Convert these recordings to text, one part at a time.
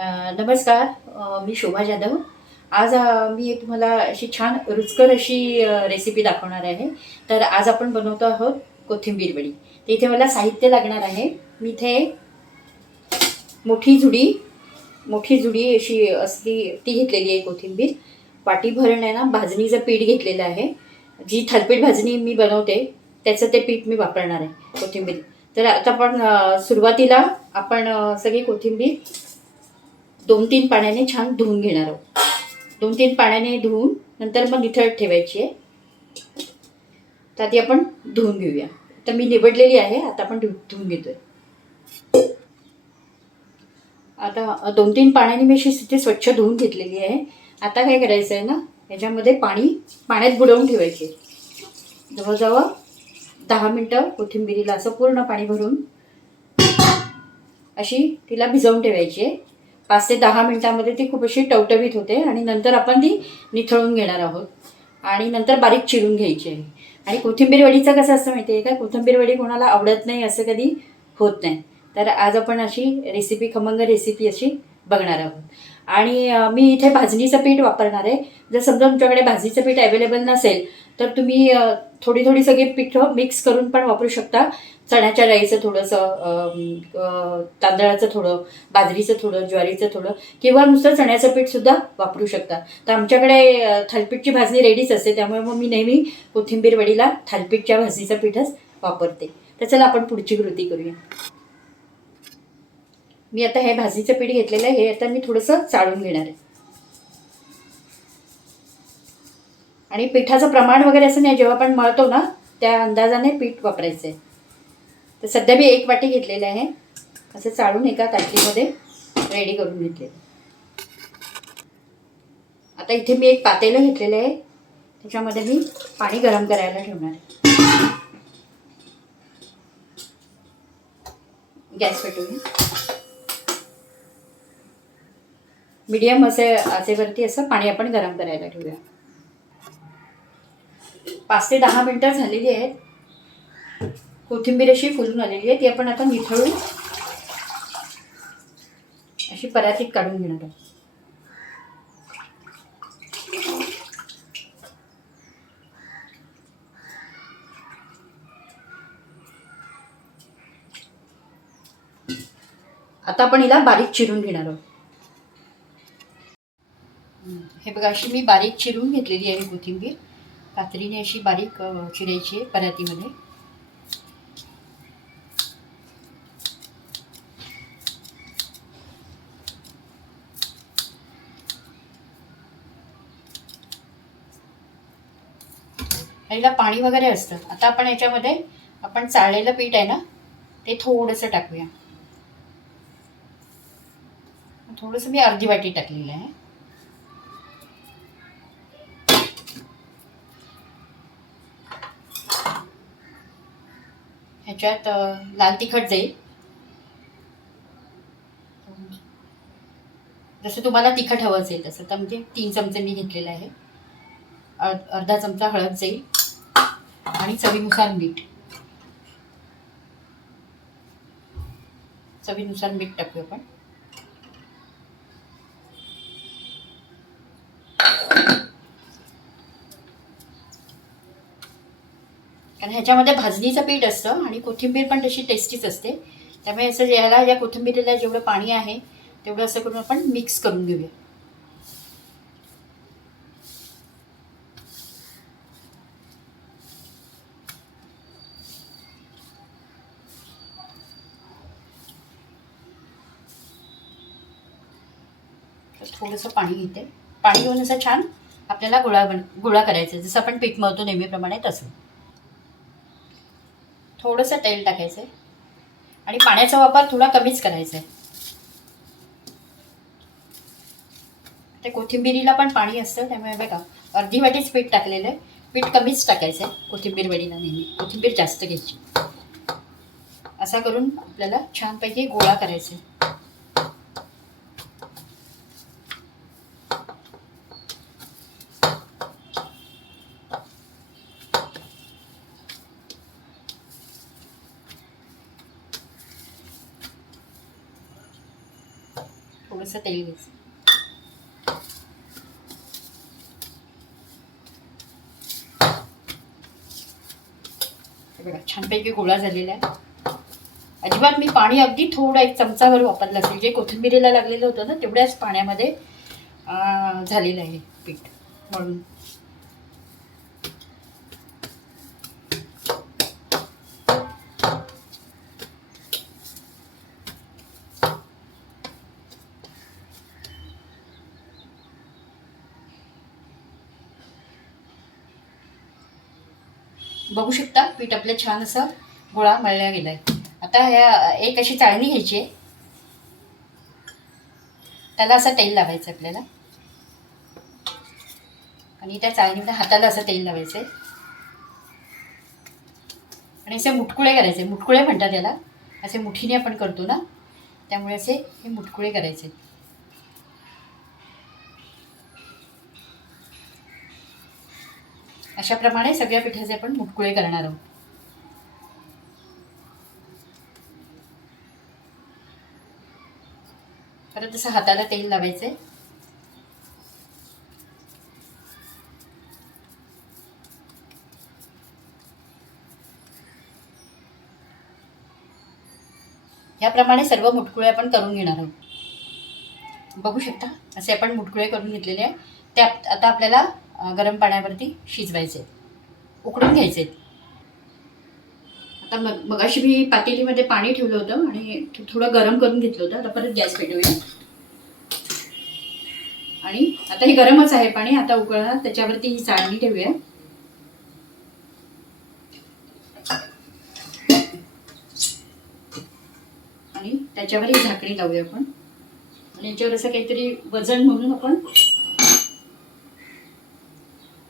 नमस्कार. मी शोभा जाधव. आज मी तुम्हाला अशी छान रुचकर अशी रेसिपी दाखवणार आहे. तर आज आपण बनवतो आहोत कोथिंबीर वडी. तर इथे मला साहित्य लागणार आहे. मी इथे मोठी जुडी मोठी जुडी अशी असली ती घेतलेली आहे कोथिंबीर. वाटीभर आहे ना भाजणीचं पीठ घेतलेलं आहे. जी थालीपीठ भाजणी मी बनवते त्याचं ते पीठ मी वापरणार आहे कोथिंबीर. तर आता आपण सुरुवातीला आपण सगळी कोथिंबीर 2-3 पाण्याने छान धुवून घेणार आहोत. 2-3 पाण्याने धुवून नंतर मग निथळत ठेवायची आहे. तर ती आपण धुवून घेऊया. तर मी निवडलेली आहे. आता आपण धुवून घेतोय. आता 2-3 पाण्याने मी अशी ती स्वच्छ धुवून घेतलेली आहे. आता काय करायचं आहे ना, याच्यामध्ये पाण्यात बुडवून ठेवायचे. जवळजवळ 10 मिनटं कोथिंबीरीला असं पूर्ण पाणी भरून अशी तिला भिजवून ठेवायची आहे. 5 ते 10 मिनिटांमध्ये ती खूप अशी टवटवीत होते आणि नंतर आपण ती निथळून घेणार आहोत आणि नंतर बारीक चिरून घ्यायची आहे. आणि कोथिंबीर वडीचं कसं असतं माहिती आहे का, कोथिंबीर वडी कोणाला आवडत नाही असं कधी होत नाही. तर आज आपण अशी खमंग रेसिपी अशी बघणार आहोत. आणि मी इथे भाजणीचं पीठ वापरणार आहे. जर समजा तुमच्याकडे भाजणीचं पीठ अवेलेबल नसेल तर तुम्ही थोडी थोडी सगळी पिठं मिक्स करून पण वापरू शकता. चण्याच्या डाळीचं थोडंसं, तांदळाचं थोडं, बाजरीचं थोडं, ज्वारीचं थोडं किंवा नुसतं चण्याचं पीठसुद्धा वापरू शकता. तर आमच्याकडे थालीपीठची भाजणी रेडीच असते, त्यामुळे मग मी नेहमी कोथिंबीर वडीला थालीपीठच्या भाजणीचं पीठच वापरते. तर चला आपण पुढची कृती करूया. मी आता हे भाजणीचं पीठ घेतलेलं आहे. हे आता मी थोडंसं चाळून घेणार आहे. आणि पिठाचं प्रमाण वगैरे असं नाही, जेव्हा आपण मळतो ना त्या अंदाजाने पीठ वापरायचं आहे. तर सध्या मी 1 वाटी घेतलेलं आहे. असं चाळून एका ताटलीमध्ये रेडी करून घेतलेलं. आता इथे मी एक पातेलं घेतलेलं आहे. त्याच्यामध्ये मी पाणी गरम करायला ठेवणार आहे. गॅस पेटवूया. मीडियम आचेवरती असं पाणी आपण गरम करायला ठेवूया. 5 ते 10 मिनिटं झालेली आहेत. कोथिंबीर अशी फुलून आलेली आहे. ती आपण आता निथळून अशी परातीत काढून घेणार आहोत. आता आपण हिला बारीक चिरून घेणार आहोत. हे बघा, अशी मी बारीक चिरून घेतलेली आहे कोथिंबीर. कात्रीने अशी बारीक चिरायची आहे परातीमध्ये. याला पाणी वगैरे असतं. आता आपण याच्यामध्ये आपण चाळलेलं पीठ आहे ना ते थोडंसं टाकूया. थोडंसं मी अर्धी वाटी टाकलेलं आहे. ह्याच्यात लाल तिखट जाईल. जसं तुम्हाला तिखट हवं असेल तसं. तर म्हणजे 3 चमचे मी घेतलेलं आहे. अर्धा चमचा हळद जाईल आणि चवीनुसार मीठ. चवीनुसार मीठ टाकूया आपण. कारण ह्याच्यामध्ये भाजणीचं पीठ असतं आणि कोथिंबीर पण तशी टेस्टीच असते. त्यामुळे असं या कोथिंबीरीला जेवढं पाणी आहे तेवढं असं करून आपण मिक्स करून घेऊया. थोडंसं पाणी घेते. पाणी घेऊन असं छान आपल्याला गोळा करायचा, जसं आपण पीठ मळतो नेहमीप्रमाणे तसं. थोडंसं तेल टाकायचं आहे आणि पाण्याचा वापर थोडा कमीच करायचा आहे. ते कोथिंबीरीला पण पाणी असतं, त्यामुळे बघा अर्धी वाटीच पीठ टाकलेलं आहे. पीठ कमीच टाकायचं आहे कोथिंबीर वडीला. नेहमी कोथिंबीर जास्त घ्यायची. असा करून आपल्याला छानपैकी गोळा करायचा आहे. थोडंसं तेल घ्यायचं. बघा छानपैकी गोळा झालेला आहे. अजिबात मी पाणी अगदी थोडं 1 चमचाभर वापरलं असेल. जे कोथिंबीरीला लागलेलं होतं ना तेवढ्याच पाण्यामध्ये झालेलं आहे पीठ म्हणून. बघू शकता पीठ आपलं छान असं गोळा मळल्या गेलाय. आता ह्या एक अशी चाळणी घ्यायची आहे. त्याला असं तेल लावायचं आपल्याला आणि त्या चाळणीला हाताला असं तेल लावायचं आहे आणि असे मुटकुळे करायचे. मुटकुळे म्हणतात त्याला. असे मुठीने आपण करतो ना त्यामुळे असे हे मुटकुळे करायचे. अशाप्रमाणे सगळ्या पिठाचे आपण मुटकुळे करणार आहोत. परत असं हाताला तेल लावायचंय. याप्रमाणे सर्व मुटकुळे आपण करून घेणार आहोत. बघू शकता असे आपण मुटकुळे करून घेतलेले आहे. ते आता आपल्याला गरम पाण्यावरती शिजवायचे, उकडून घ्यायचे. आता मगाशी मी पातेलीमध्ये पाणी ठेवलं होतं आणि थोडं गरम करून घेतलं होतं. आता परत गॅस पेटवूया आणि आता हे गरमच आहे पाणी. आता उकळणार त्याच्यावरती ही चाळणी ठेवूया आणि त्याच्यावर ही झाकणी लावूया आपण. आणि याच्यावर असं काहीतरी वजन म्हणून आपण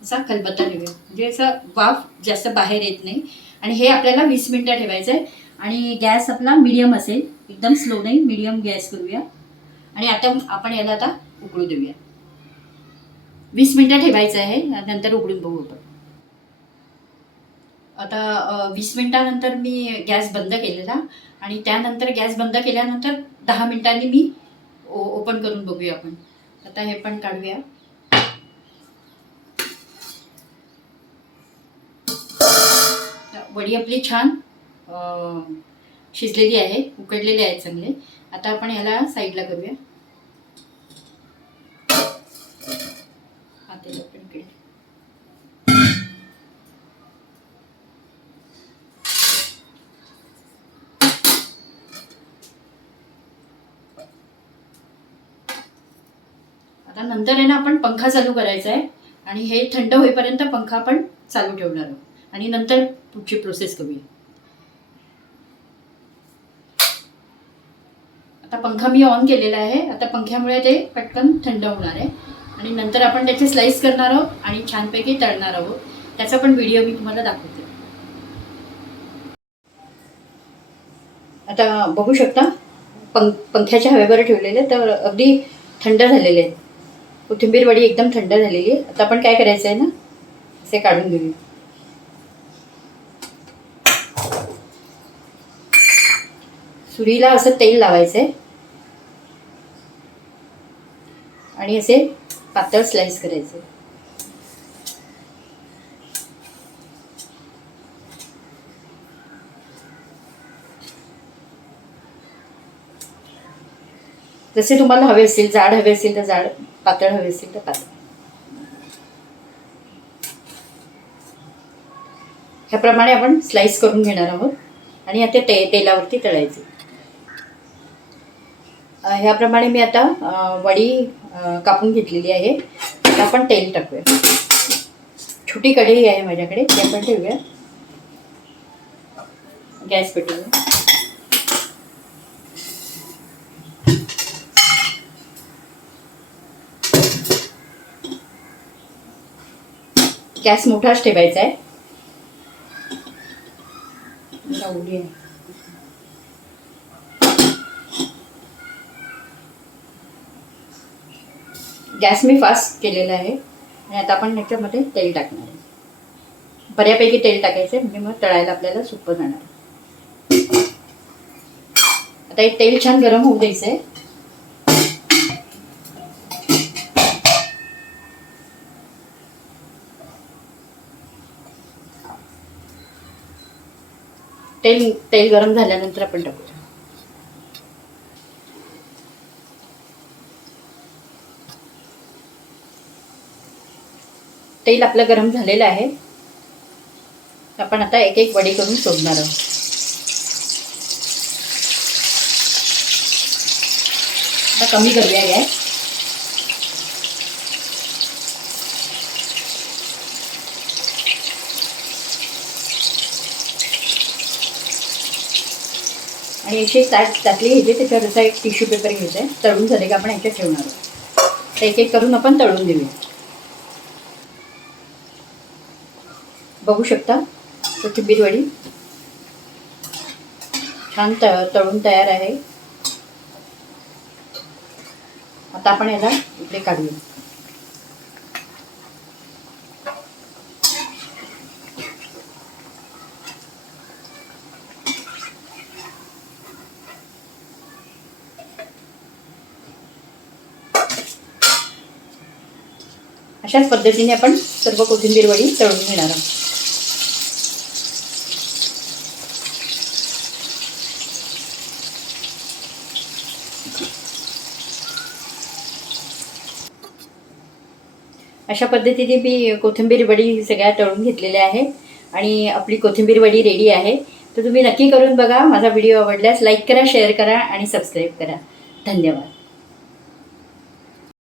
असा खलबत्ता ठेवूया म्हणजे असं वाफ जास्त बाहेर येत नाही. आणि हे आपल्याला 20 मिनिटं ठेवायचं आहे. आणि गॅस आपला मीडियम असेल, एकदम स्लो नाही, मीडियम गॅस करूया. आणि आता आपण याला आता उकळू देऊया. 20 मिनिटं ठेवायचं आहे, नंतर उघडून बघू आपण. आता 20 मिनिटानंतर मी गॅस बंद केलेला आणि त्यानंतर गॅस बंद केल्यानंतर 10 मिनिटांनी मी ओपन करून बघूया आपण. आता हे पण काढूया. वडी आपली छान शिजलेली आहे, उकडलेली आहे चांगले. आता आपण याला साईडला करूया. आता आपण इकडे आता नंतर आहे ना आपण पंखा चालू करायचा आहे आणि हे थंड होईपर्यंत पंखा आपण चालू ठेवणार आहोत आणि नंतर पुढची प्रोसेस करूया. आता पंखा मी ऑन केलेला आहे. आता पंख्यामुळे ते पटकन थंड होणार आहे आणि नंतर आपण त्याचे स्लाइस करणार आहोत आणि छानपैकी तळणार आहोत. त्याचा पण व्हिडिओ मी तुम्हाला दाखवते. आता बघू शकता पंख्याच्या हवेवर ठेवलेले तर अगदी थंड झालेले आहेत. कोथिंबीर वडी एकदम थंड झालेली आहे. आता आपण काय करायचं आहे ना, असे काढून घेऊया. सुरीला असं तेल लावायचं आहे आणि असे पातळ स्लाइस करायचे. जसे तुम्हाला हवे असतील, जाड हवे असेल तर जाड, पातळ हवे असेल तर पातळ. ह्याप्रमाणे आपण स्लाइस करून घेणार आहोत आणि आता तेलावरती तळायचे. ह्याप्रमाणे मी आता वडी कापून घेतलेली आहे. आता आपण तेल टाकूया. छोटी कढई आहे माझ्याकडे, ती आपण ठेवूया. गॅस पेटवूया. गॅस मोठाच ठेवायचा आहे. गॅस मी फास्ट केलेला आहे आणि आता आपण याच्यामध्ये तेल टाकणार आहे. बऱ्यापैकी तेल टाकायचं आहे म्हणजे मग तळायला आपल्याला सोपं जाणार. आता हे तेल छान गरम होऊ द्यायचं आहे. तेल गरम झाल्यानंतर आपण टाकूया. तेल आपलं गरम झालेलं आहे. आपण आता एक एक वडी करून सोडणार आहोत. आता कमी करूया गॅस. आणि याची ताटली घ्यायची, त्याच्यावर असा एक टिश्यू पेपर घ्यायचा आहे. तळून झाले का आपण याच्यात ठेवणार आहोत. तर एक एक करून आपण तळून देऊया. बघू शकता कोथिंबीर वडी छान तळून तयार आहे. आता आपण याला इकडे काढूया. अशाच पद्धतीने आपण सर्व कोथिंबीर वडी तळून घेणार आहोत. अशा पद्धतीने मी कोथिंबीर वडी सगळ्या तळून घेतलेल्या आहेत आणि आपली कोथिंबीर वडी रेडी आहे. तर तुम्ही नक्की करून बघा. माझा व्हिडिओ आवडल्यास लाईक करा, शेअर करा आणि सबस्क्राईब करा. धन्यवाद.